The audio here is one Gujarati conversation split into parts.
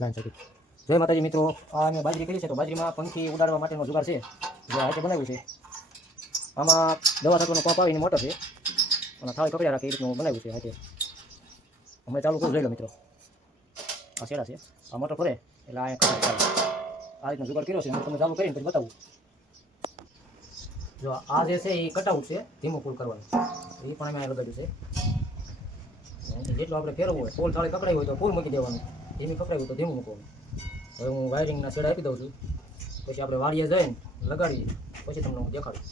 લાઈન સર્કિટ જય માતાજી મિત્રો, આ અમે બાજરી કરી છે તો બાજરીમાં પંખી ઉડાડવા માટેનો જુગાડ છે જે હાથે બનાવ્યું છે. આમાં દવા થકોનો પંપ આવીને મોટર છે અને થાળી પકડ્યા રાખે એ રીતનું બનાવ્યું છે હાથે. અમે ચાલુ કરી જોઈ લો મિત્રો, આ શેડા છે, આ મોટર ફરે એટલે આ રીતનો જુગાડ કર્યો છે. હું તમને ચાલુ કરીને પછી બતાવું. જો આ જે છે એ કટઆઉટ છે, ધીમું ફૂલ કરવાનું એ પણ અમે લગાડ્યું છે. જેટલું આપણે ફેરવવું હોય, ફૂલ થાળી પકડાવી હોય તો ફૂલ મૂકી દેવાનું, ધીમી પકડાવી હોય તો ધીમું મૂકવાનું. હવે હું વાયરિંગના શેડા આપી દઉં છું, પછી આપણે વાડીએ જઈને લગાડીએ પછી તમને હું દેખાડું.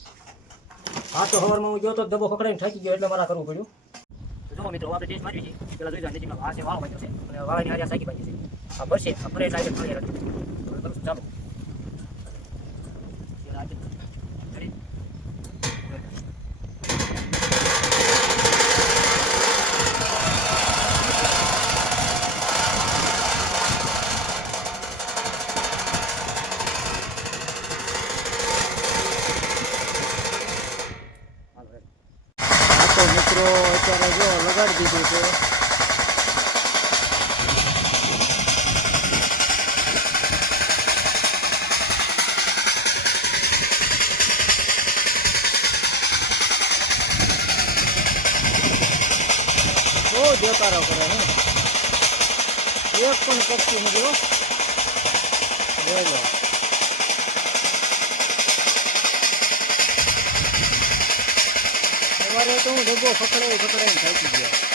આ તો સવારમાં હું ગયો તો ડબ્બો પકડાઈને થાકી ગયો એટલે મારા કરવું પડ્યું. જો મિત્રો આપણે ટેસ્ટ મારી છે પેલા જોઈ જાય આ છે વાળો બાજુ છે અને વાળાની હારે સાકી બાજુ છે. આ ભરશે આપણે સાઈડ ફરી રાખીએ કરું ચાલો. તો મિત્રો અત્યારે જો લગાડી દીધું છે. બહુ દેકારો કરે ને, એક પણ પક્ષી નથી હો. જોઈ લો સવારે તો હું ડબ્બો પકડાઈને થાકી ગયો.